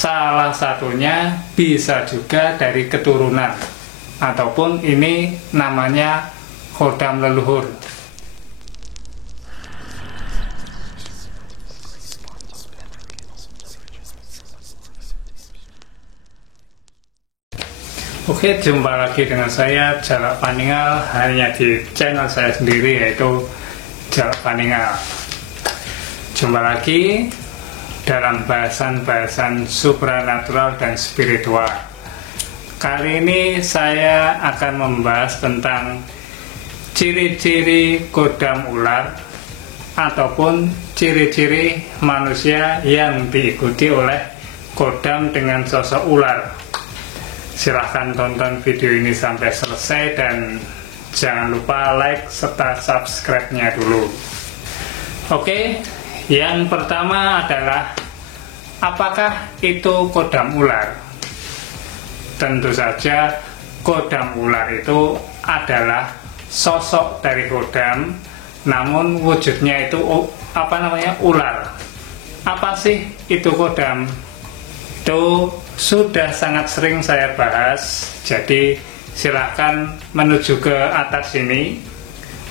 Salah satunya bisa juga dari keturunan, ataupun ini namanya kodam leluhur. Oke, jumpa lagi dengan saya Jalak Paninggal, hanya di channel saya sendiri, yaitu Jalak Paninggal. Jumpa lagi dalam bahasan-bahasan supranatural dan spiritual. Kali ini saya akan membahas tentang ciri-ciri kodam ular ataupun ciri-ciri manusia yang diikuti oleh kodam dengan sosok ular. Silahkan tonton video ini sampai selesai dan jangan lupa like serta subscribe-nya dulu. Oke, yang pertama adalah apakah itu kodam ular? Tentu saja kodam ular itu adalah sosok dari kodam, namun wujudnya itu ular. Apa sih itu kodam? Itu sudah sangat sering saya bahas, jadi silakan menuju ke atas ini,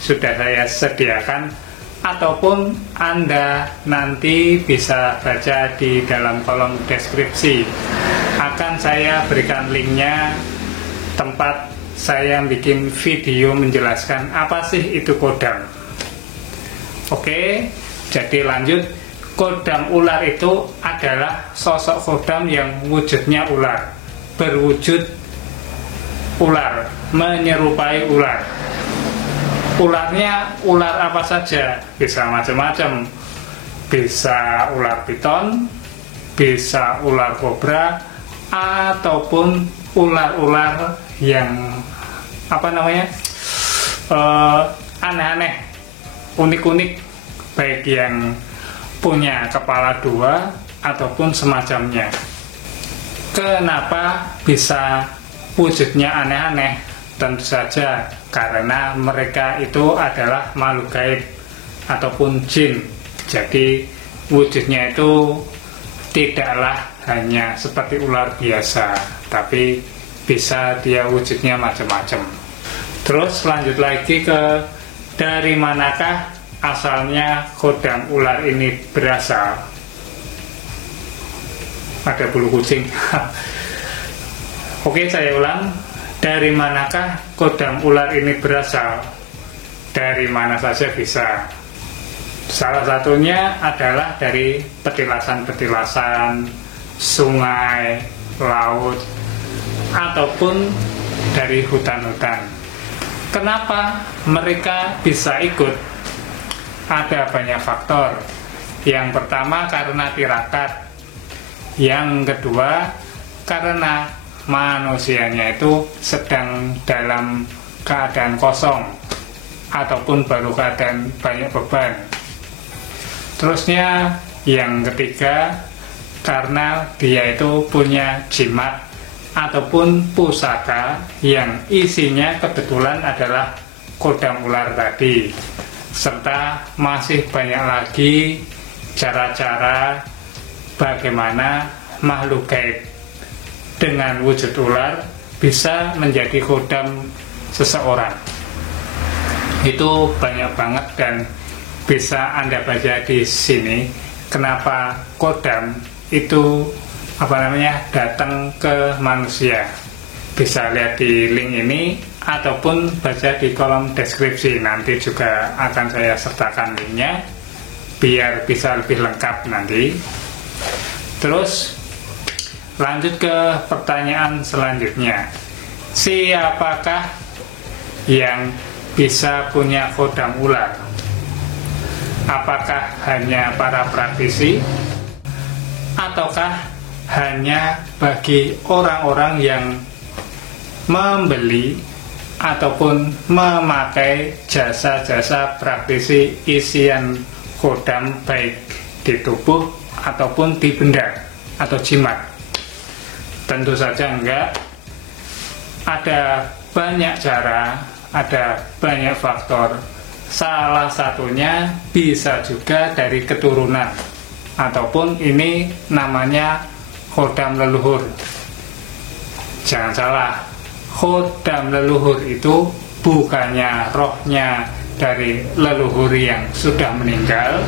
sudah saya sediakan, ataupun Anda nanti bisa baca di dalam kolom deskripsi. Akan saya berikan linknya, tempat saya bikin video menjelaskan apa sih itu kodam. Oke, jadi lanjut. Kodam ular itu adalah sosok kodam yang wujudnya ular, berwujud ular, menyerupai ular. Ularnya ular apa saja, bisa macam-macam, bisa ular piton, bisa ular kobra, ataupun ular-ular yang aneh-aneh, unik-unik, baik yang punya kepala dua ataupun semacamnya. Kenapa bisa wujudnya aneh-aneh? Tentu saja karena mereka itu adalah makhluk gaib ataupun jin. Jadi wujudnya itu tidaklah hanya seperti ular biasa, tapi bisa dia wujudnya macam-macam. Terus lanjut lagi ke dari manakah asalnya kodam ular ini berasal. Ada bulu kucing. Oke, saya ulang. Dari manakah kodam ular ini berasal? Dari mana saja bisa. Salah satunya adalah dari petilasan-petilasan, sungai, laut, ataupun dari hutan-hutan. Kenapa mereka bisa ikut? Ada banyak faktor. Yang pertama karena tirakat. Yang kedua karena manusianya itu sedang dalam keadaan kosong ataupun baru keadaan banyak beban. Terusnya yang ketiga karena dia itu punya jimat ataupun pusaka yang isinya kebetulan adalah kodam ular tadi. Serta masih banyak lagi cara-cara bagaimana makhluk gaib dengan wujud ular bisa menjadi kodam seseorang. Itu banyak banget dan bisa Anda baca di sini kenapa kodam itu datang ke manusia. Bisa lihat di link ini ataupun baca di kolom deskripsi, nanti juga akan saya sertakan linknya biar bisa lebih lengkap nanti. Terus lanjut ke pertanyaan selanjutnya, siapakah yang bisa punya kodam ular? Apakah hanya para praktisi ataukah hanya bagi orang-orang yang membeli ataupun memakai jasa-jasa praktisi isian kodam baik di tubuh ataupun di benda atau jimat? Tentu saja enggak. Ada banyak cara, ada banyak faktor. Salah satunya bisa juga dari keturunan, ataupun ini namanya khodam leluhur. Jangan salah, khodam leluhur itu bukannya rohnya dari leluhur yang sudah meninggal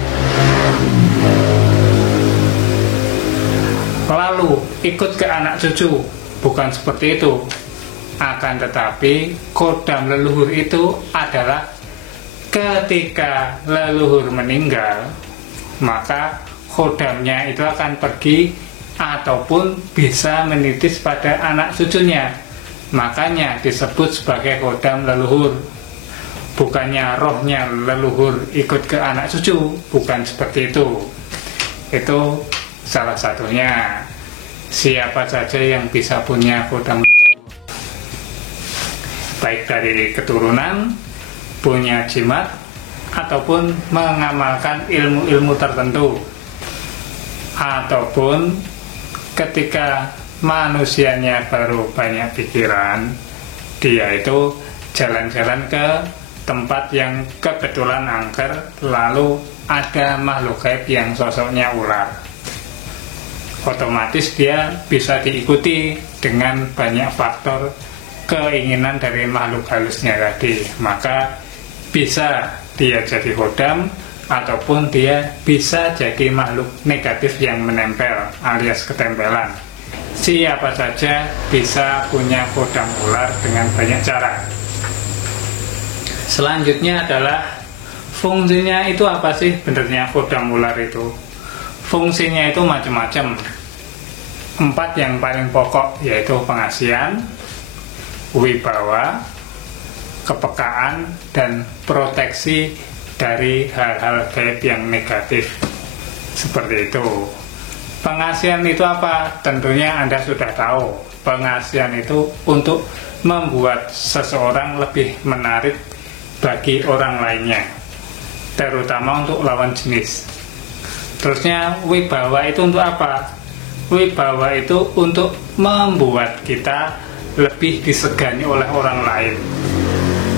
lalu ikut ke anak cucu, bukan seperti itu. Akan tetapi khodam leluhur itu adalah ketika leluhur meninggal, maka khodamnya itu akan pergi ataupun bisa menitis pada anak cucunya. Makanya disebut sebagai khodam leluhur. Bukannya rohnya leluhur ikut ke anak cucu, bukan seperti itu. Itu salah satunya. Siapa saja yang bisa punya khodam leluhur, baik dari keturunan, punya jimat, ataupun mengamalkan ilmu-ilmu tertentu, ataupun ketika manusianya baru banyak pikiran, dia itu jalan-jalan ke tempat yang kebetulan angker, lalu ada makhluk gaib yang sosoknya ular. Otomatis dia bisa diikuti dengan banyak faktor keinginan dari makhluk halusnya tadi. Maka bisa dia jadi khodam, ataupun dia bisa jadi makhluk negatif yang menempel alias ketempelan. Siapa saja bisa punya khodam ular dengan banyak cara. Selanjutnya adalah fungsinya itu apa sih benarnya khodam ular itu? Fungsinya itu macam-macam. 4 yang paling pokok yaitu pengasihan, wibawa, kepekaan, dan proteksi dari hal-hal gaib yang negatif. Seperti itu. Pengasihan itu apa? Tentunya Anda sudah tahu. Pengasihan itu untuk membuat seseorang lebih menarik bagi orang lainnya, terutama untuk lawan jenis. Terusnya wibawa itu untuk apa? Wibawa itu untuk membuat kita lebih disegani oleh orang lain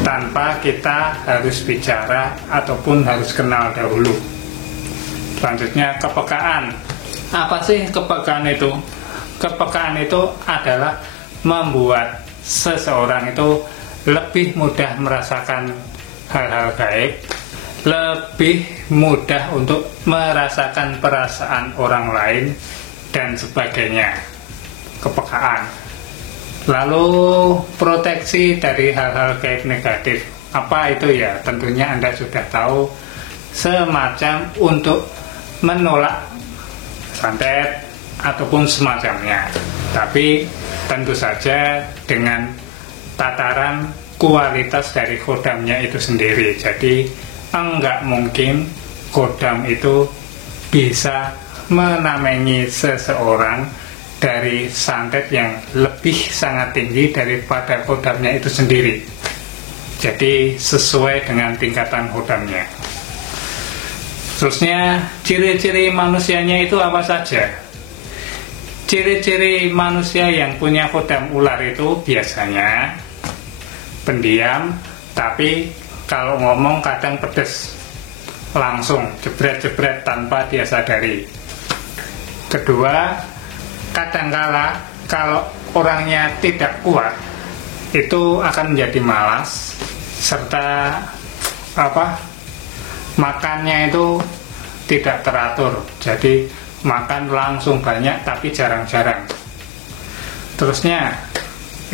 tanpa kita harus bicara ataupun harus kenal dahulu. Selanjutnya kepekaan. Apa sih kepekaan itu? Kepekaan itu adalah membuat seseorang itu lebih mudah merasakan hal-hal gaib, lebih mudah untuk merasakan perasaan orang lain, dan sebagainya. Kepekaan. Lalu proteksi dari hal-hal gaib negatif. Apa itu ya? Tentunya Anda sudah tahu, semacam untuk menolak santet ataupun semacamnya. Tapi tentu saja dengan tataran kualitas dari khodamnya itu sendiri. Jadi enggak mungkin khodam itu bisa menamengi seseorang dari santet yang lebih sangat tinggi daripada khodamnya itu sendiri. Jadi sesuai dengan tingkatan khodamnya. Terusnya ciri-ciri manusianya itu apa saja? Ciri-ciri manusia yang punya khodam ular itu biasanya pendiam, tapi kalau ngomong kadang pedes, langsung jebret-jebret tanpa dia sadari. Kedua, kadangkala kalau orangnya tidak kuat, itu akan menjadi malas, serta makannya itu tidak teratur. Jadi makan langsung banyak tapi jarang-jarang. Terusnya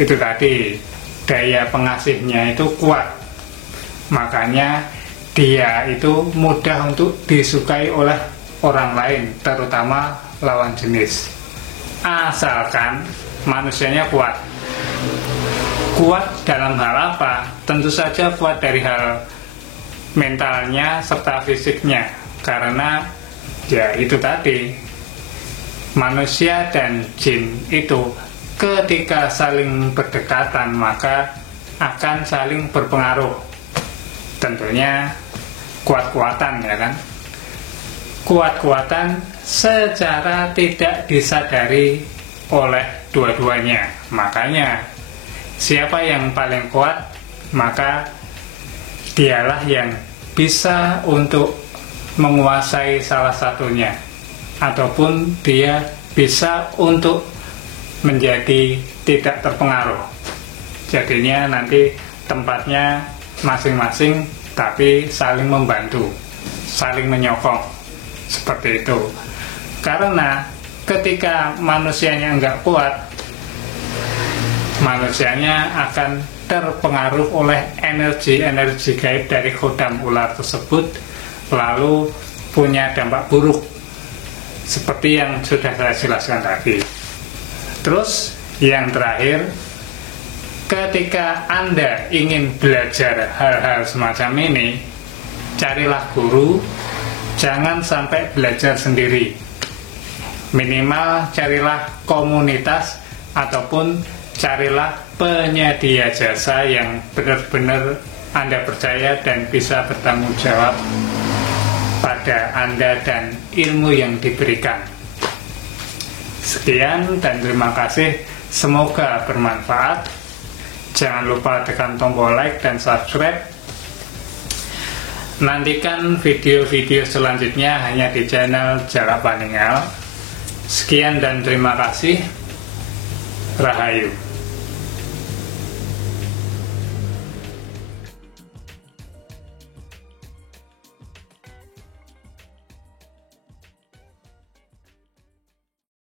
itu tadi, daya pengasihnya itu kuat, makanya dia itu mudah untuk disukai oleh orang lain, terutama lawan jenis, asalkan manusianya kuat. Kuat dalam hal apa? Tentu saja kuat dari hal mentalnya serta fisiknya, karena ya itu tadi, manusia dan jin itu ketika saling berdekatan maka akan saling berpengaruh. Tentunya kuat-kuatan, ya kan? Kuat-kuatan secara tidak disadari oleh dua-duanya. Makanya siapa yang paling kuat, maka dialah yang bisa untuk menguasai salah satunya, ataupun dia bisa untuk menjadi tidak terpengaruh. Jadinya nanti tempatnya masing-masing tapi saling membantu, saling menyokong, seperti itu. Karena ketika manusianya nggak kuat, manusianya akan terpengaruh oleh energi-energi gaib dari khodam ular tersebut, lalu punya dampak buruk seperti yang sudah saya jelaskan tadi. Terus yang terakhir, ketika Anda ingin belajar hal-hal semacam ini, carilah guru, jangan sampai belajar sendiri. Minimal carilah komunitas ataupun carilah penyedia jasa yang benar-benar Anda percaya dan bisa bertanggung jawab pada Anda dan ilmu yang diberikan. Sekian dan terima kasih, semoga bermanfaat. Jangan lupa tekan tombol like dan subscribe. Nantikan video-video selanjutnya hanya di channel Jalak Paninggal. Sekian dan terima kasih. Rahayu.